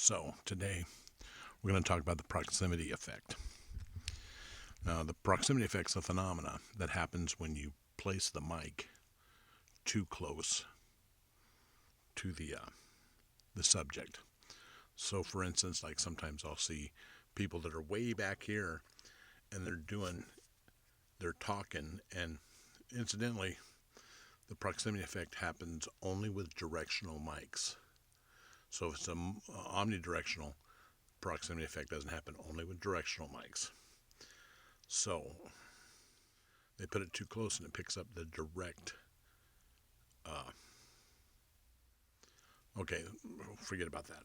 So today we're going to talk about the proximity effect. Now, the proximity effect is a phenomena that happens when you place the mic too close to the subject. So, for instance, like sometimes I'll see people that are way back here and they're talking, and incidentally, the proximity effect happens only with directional mics. So if it's omnidirectional, proximity effect doesn't happen, only with directional mics. So they put it too close and it picks up the direct. Okay, forget about that.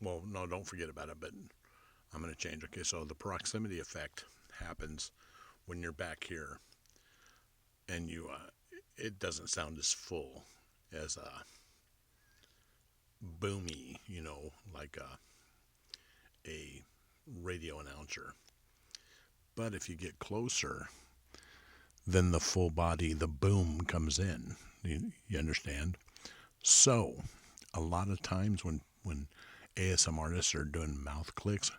Well, no, don't forget about it, but I'm going to change. Okay, so the proximity effect happens when you're back here and it doesn't sound as full, as boomy, like a radio announcer. But if you get closer, then the full body, the boom comes in. You understand? So, a lot of times when ASM artists are doing mouth clicks,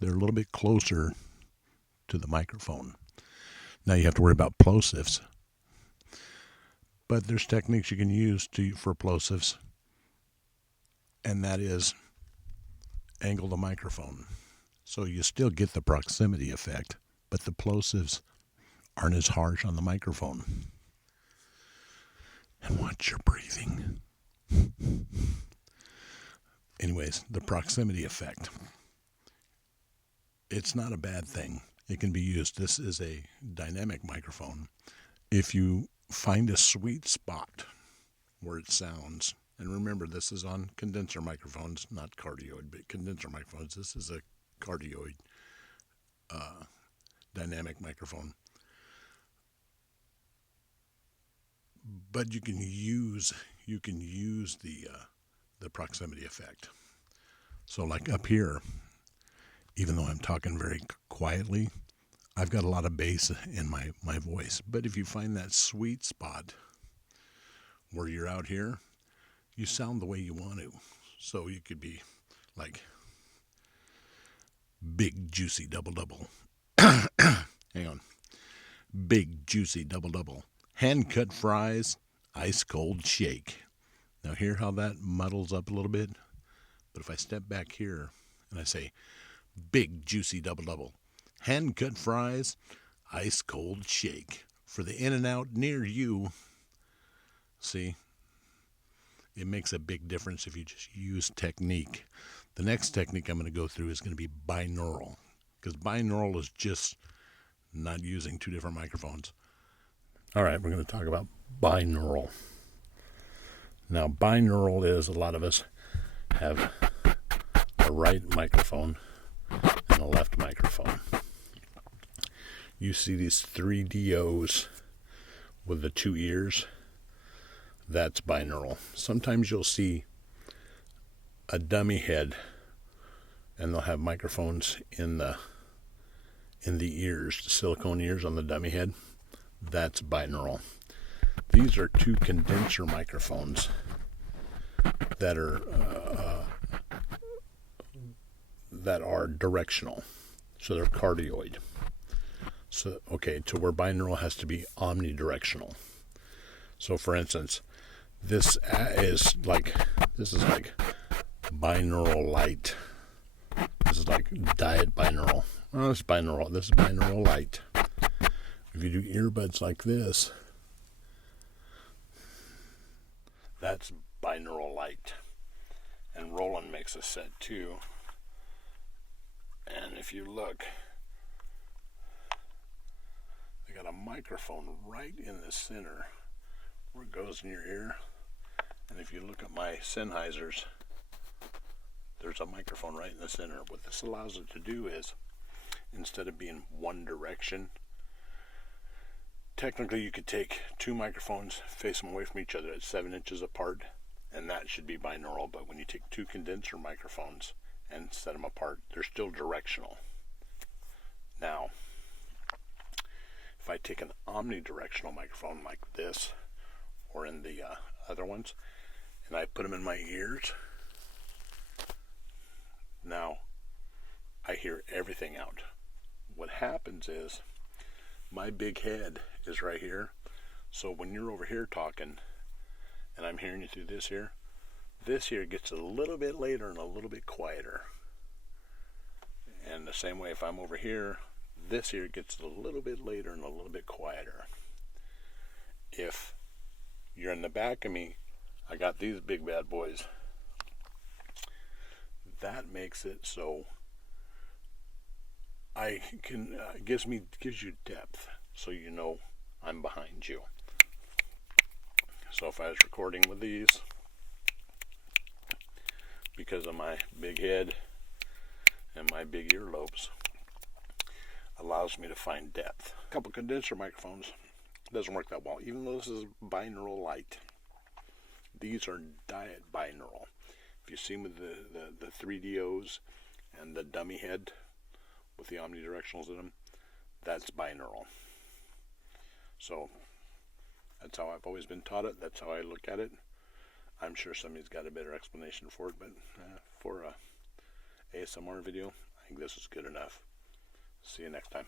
they're a little bit closer to the microphone. Now you have to worry about plosives, but there's techniques you can use for plosives, and that is angle the microphone. So you still get the proximity effect, but the plosives aren't as harsh on the microphone. And watch your breathing. Anyways, the proximity effect. It's not a bad thing. It can be used. This is a dynamic microphone. If you find a sweet spot where it sounds, and remember, this is on condenser microphones, not cardioid, but condenser microphones. This is a cardioid dynamic microphone. But you can use the proximity effect. So like up here, even though I'm talking very quietly, I've got a lot of bass in my voice. But if you find that sweet spot where you're out here, you sound the way you want to. So you could be like big juicy double double. Hang on. Big juicy double double. Hand cut fries, ice cold shake. Now hear how that muddles up a little bit? But if I step back here and I say big juicy double double, hand cut fries, ice cold shake for the in and out near you. See? It makes a big difference if you just use technique. The next technique I'm going to go through is going to be binaural, because binaural is just not using two different microphones. All right, we're going to talk about binaural. Now, binaural is, a lot of us have a right microphone and a left microphone. You see these 3 DOs with the 2 ears. That's binaural. Sometimes you'll see a dummy head and they'll have microphones in the ears, the silicone ears on the dummy head. That's binaural. These are 2 condenser microphones that are directional. So they're cardioid. So to where binaural has to be omnidirectional. So for instance, this is like binaural light. This is like diet binaural. Oh, it's binaural. This is binaural light. If you do earbuds like this, that's binaural light. And Roland makes a set too. And if you look, they got a microphone right in the center where it goes in your ear. And if you look at my Sennheisers, there's a microphone right in the center. What this allows it to do is, instead of being one direction, technically you could take 2 microphones, face them away from each other at 7 inches apart, and that should be binaural. But when you take 2 condenser microphones and set them apart, they're still directional. Now, if I take an omnidirectional microphone like this, or in the other ones, and I put them in my ears, Now, I hear everything out. What happens is, my big head is right here. So when you're over here talking, and I'm hearing you through this here gets a little bit later and a little bit quieter. And the same way if I'm over here, this here gets a little bit later and a little bit quieter. If you're in the back of me, I got these big bad boys. That makes it so I can gives you depth, so you know I'm behind you. So if I was recording with these, because of my big head and my big earlobes, allows me to find depth. A couple condenser microphones doesn't work that well, even though this is binaural light. These are diet binaural. If you see with the 3DOs and the dummy head with the omnidirectionals in them, that's binaural. So that's how I've always been taught it. That's how I look at it. I'm sure somebody's got a better explanation for it, but for a ASMR video, I think this is good enough. See you next time.